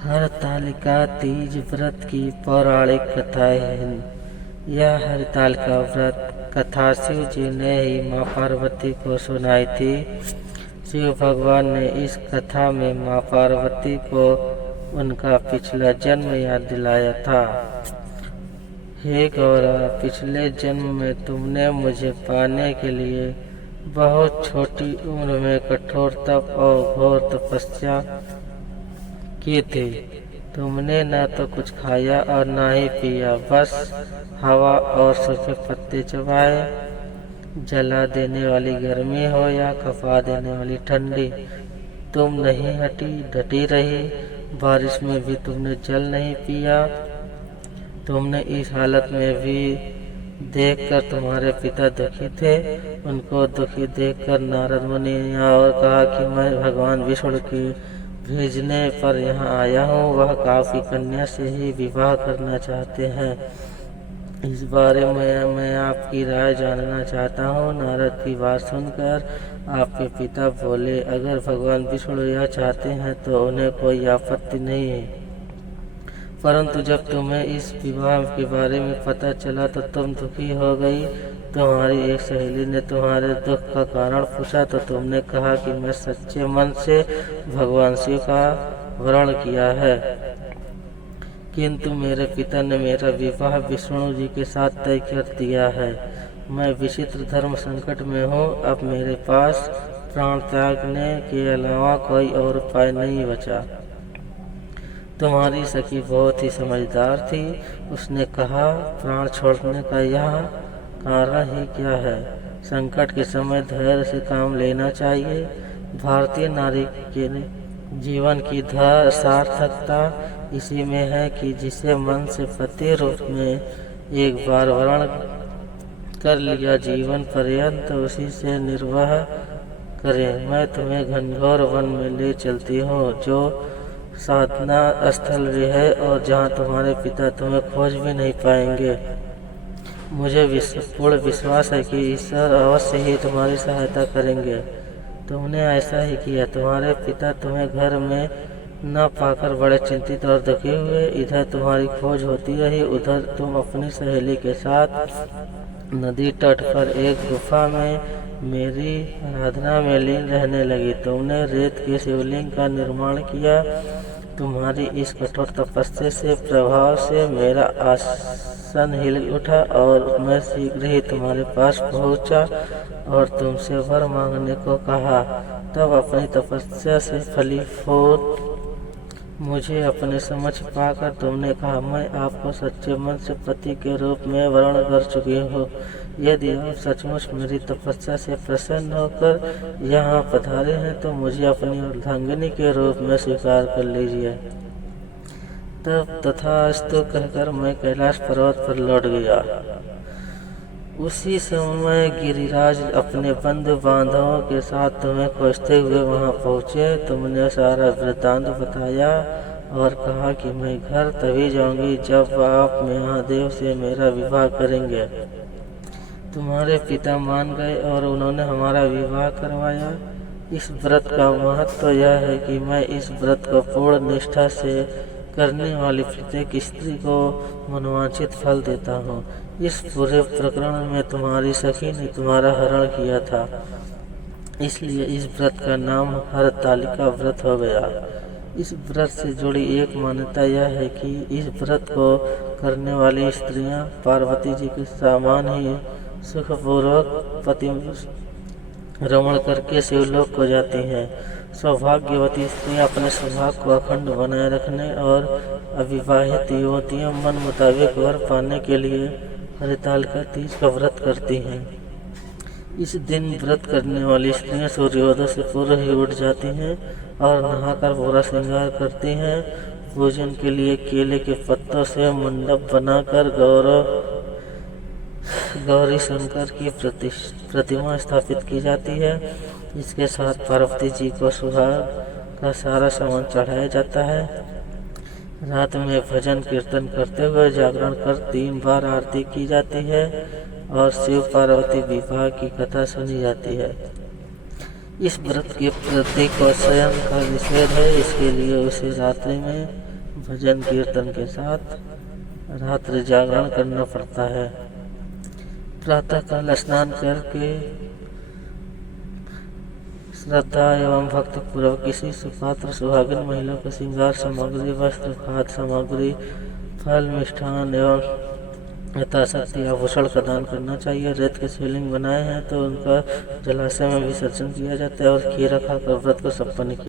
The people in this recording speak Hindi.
हरतालिका तीज व्रत की पौराणिक कथाएं हैं। यह हरतालिका व्रत कथा शिव जी ने ही माँ पार्वती को सुनाई थी। शिव भगवान ने इस कथा में माँ पार्वती को उनका पिछला जन्म याद दिलाया था। हे गौरा, पिछले जन्म में तुमने मुझे पाने के लिए बहुत छोटी उम्र में कठोर तप और घोर तपस्या की थी। तुमने न तो कुछ खाया और न ही पिया, बस हवा और सूखे पत्ते चबाए। जला देने वाली गर्मी हो या खपा देने वाली ठंडी, तुम नहीं हटी, डटी रही। बारिश में भी तुमने जल नहीं पिया। तुमने इस हालत में भी देखकर तुम्हारे पिता दुखी थे। उनको दुखी देखकर नारद मुनि और कहा कि मैं भगवान विष्णु की भेजने पर यहाँ आया हूँ। वह काफी कन्या से ही विवाह करना चाहते हैं। इस बारे में मैं आपकी राय जानना चाहता हूँ। नारद की बात सुनकर आपके पिता बोले, अगर भगवान विष्णु यह चाहते हैं तो उन्हें कोई आपत्ति नहीं है, परंतु जब तुम्हें इस विवाह के बारे में पता चला तो तुम दुखी हो गई। तुम्हारी एक सहेली ने तुम्हारे दुख का कारण पूछा तो तुमने कहा कि मैं सच्चे मन से भगवान शिव का वरण किया है, किंतु मेरे पिता ने मेरा विवाह विष्णु जी के साथ तय कर दिया है। मैं विचित्र धर्म संकट में हूँ। अब मेरे पास प्राण त्यागने के अलावा कोई और उपाय नहीं बचा। तुम्हारी सखी बहुत ही समझदार थी। उसने कहा, प्राण छोड़ने का यह कारण ही क्या है? संकट के समय धैर्य से काम लेना चाहिए। भारतीय नारी के जीवन की सार्थकता इसी में है कि जिसे मन से पति रूप में एक बार वर्ण कर लिया, जीवन पर्यंत उसी से निर्वाह करें। मैं तुम्हें घनघोर वन में ले चलती हूँ, जो साधना स्थल भी है और जहाँ तुम्हारे पिता तुम्हें खोज भी नहीं पाएंगे। मुझे पूर्ण विश्वास है कि ईश्वर अवश्य ही तुम्हारी सहायता करेंगे। तुमने ऐसा ही किया। तुम्हारे पिता तुम्हें घर में न पाकर बड़े चिंतित और दुखी हुए। इधर तुम्हारी खोज होती रही, उधर तुम अपनी सहेली के साथ नदी तट पर एक गुफा में मेरी आराधना में लीन रहने लगी। तुमने रेत के शिवलिंग का निर्माण किया। तुम्हारी इस कठोर तपस्या से प्रभाव से मेरा आसन हिल उठा और मैं शीघ्र ही तुम्हारे पास पहुंचा और तुमसे वर मांगने को कहा। तब अपनी तपस्या से फलीभूत मुझे अपने समक्ष पाकर तुमने कहा, मैं आपको सच्चे मन से पति के रूप में वर्ण कर चुकी हूँ। यदि आप सचमुच मेरी तपस्या से प्रसन्न होकर यहाँ पधारे हैं तो मुझे अपनी अर्धांगिनी के रूप में स्वीकार कर लीजिए। तब तथास्तु कहकर मैं कैलाश पर्वत पर लौट गया। उसी समय गिरिराज अपने बंधु बांधवों के साथ तुम्हें खोजते हुए वहां पहुंचे। तुमने सारा वृत्तांत बताया और कहा कि मैं घर तभी जाऊंगी जब आप महादेव से मेरा विवाह करेंगे। तुम्हारे पिता मान गए और उन्होंने हमारा विवाह करवाया। इस व्रत का महत्व यह है कि मैं इस व्रत को पूर्ण निष्ठा से करने वाली प्रत्येक स्त्री को मनोवांछित फल देता हूँ। इस पूरे प्रकरण में तुम्हारी सखी ने तुम्हारा हरण किया था, इसलिए इस व्रत का नाम हरतालिका व्रत हो गया। इस व्रत से जुड़ी एक मान्यता यह है कि इस व्रत को करने वाली स्त्रियां पार्वती जी के समान ही सुखपूर्वक पति रमण करके शिवलोक को जाती हैं। सौभाग्यवती स्त्रियां अपने स्वभाव को अखंड बनाए रखने और अविवाहित युवतियां मन मुताबिक वर पाने के लिए हरतालिका तीज का व्रत करती हैं। इस दिन व्रत करने वाली स्त्रियां सूर्योदय से पूर्व ही उठ जाती हैं और नहाकर पूरा श्रृंगार करती हैं। पूजन के लिए केले के पत्तों से मंडप बनाकर गौरी शंकर की प्रतिमा स्थापित की जाती है। इसके साथ पार्वती जी को सुहाग का सारा सामान चढ़ाया जाता है। रात में भजन कीर्तन करते हुए जागरण कर 3 बार आरती की जाती है और शिव पार्वती विवाह की कथा सुनी जाती है। इस व्रत के प्रतीक और स्वयं का निषेध है, इसके लिए उसे रात्रि में भजन कीर्तन के साथ रात्रि जागरण करना पड़ता है। प्रातःकाल स्नान करके श्रद्धा एवं भक्ति पूर्वक किसी सुपात्र सुहागिन महिला को श्रृंगार सामग्री, वस्त्र, खाद्य सामग्री, फल, मिष्ठान एवं यथाशक्ति आभूषण का दान करना चाहिए। रेत के शिवलिंग बनाए हैं तो उनका जलाशय में विसर्जन किया जाता है और खीरा खाकर व्रत को संपन्न किया